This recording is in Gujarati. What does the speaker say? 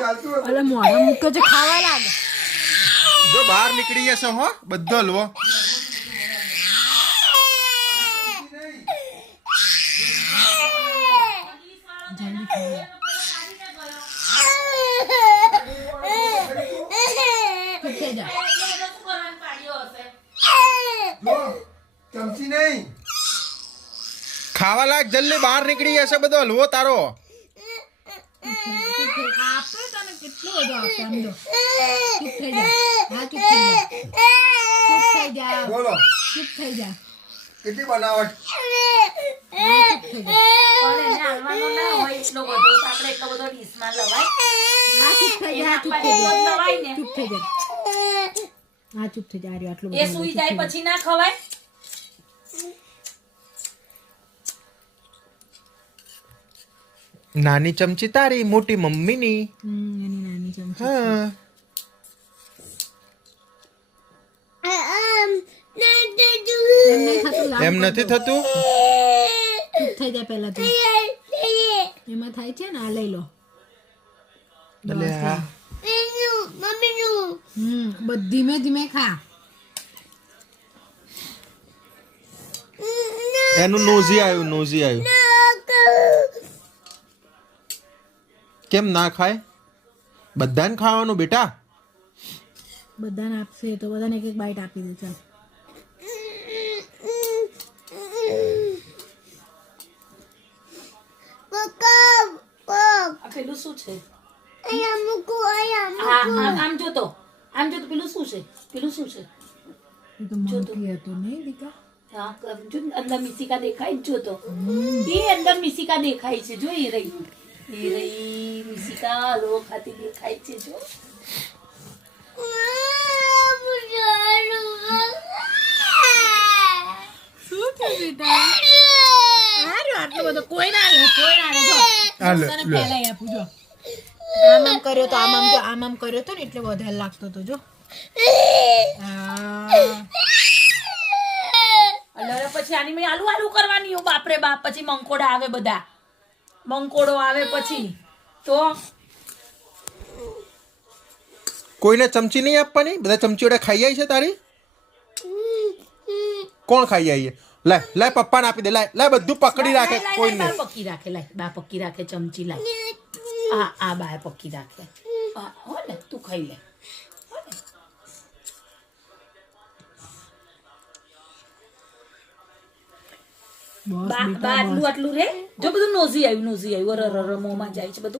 અલે મોઢા મૂકે છે ખાવા લાગે જો બહાર નીકળી જશે હો બધો હલવો ચમચી નહીં ખાવા લાગ જલ્દી બહાર નીકળી જશે બધો હલવો તારો આપે તને કેટલો બધો આપે આમ જો ચૂપ થઈ જા હા ચૂપ થઈ જા ચૂપ થઈ જા બોલો ચૂપ થઈ જા કેટલી બનાવટ ચૂપ થઈ જા પણ એને હાલવાનો ના હોય એટલો બધો તો આપણે એટલો બધો ડીશમાં લવાય હા ચૂપ થઈ જા ચૂપ થઈ જા ચૂપ થઈ જા હા ચૂપ થઈ જા આર્યો આટલું એ સુઈ જાય પછી ના ખવાય નાની ચમચી તારી મોટી મમ્મીની એની નાની ચમચી હા એમ નથી થતું ચૂપ થઈ જાય પહેલા તો એમાં થાય છે ને આ લઈ લો એટલે હા ધીમે ધીમે ખા એનું નોઝી આવ્યું કેમ ના ખાય બધાને ખાવાનું બેટા બધાને આપશે તો બધાને એક એક બાઈટ આપી દે ચાલ આ પેલું શું છે આમ જો તો પેલું શું છે એ તો મોટી હતો નહીં દીકા હા જો અંદર મિસિકા દેખાય જ જો તો એ અંદર મિસિકા દેખાય છે જો એ રહી મિસિકા હલવો ખાતી દેખાય છે જો શું છે બેટા આટલો બધો કોઈ ના લે જો તને પહેલા આપું જો આમ કર્યો તો આમ કર્યો તો ને એટલે વધારે લાગતો તો જો અલર પછી આની મેં આલુ કરવાની હો બાપરે બાપ પછી મંકોડા આવે બધા મંકોડો આવે પછી તો કોઈને ચમચી નહીં આપવાની બધા ચમચી વડે ખાઈ જાય છે તારી કોણ ખાઈ જાય લાય પપ્પાને આપી દે લાય બધું પકડી રાખે કોઈને પક્કી રાખે લાય બા પક્કી રાખે ચમચી લાય આ બા પક્કી રાખે હો ને તું ખાઈ લે બા આટલું રે જો બધું નોઝી આવ્યું મોંમાં જાય છે બધું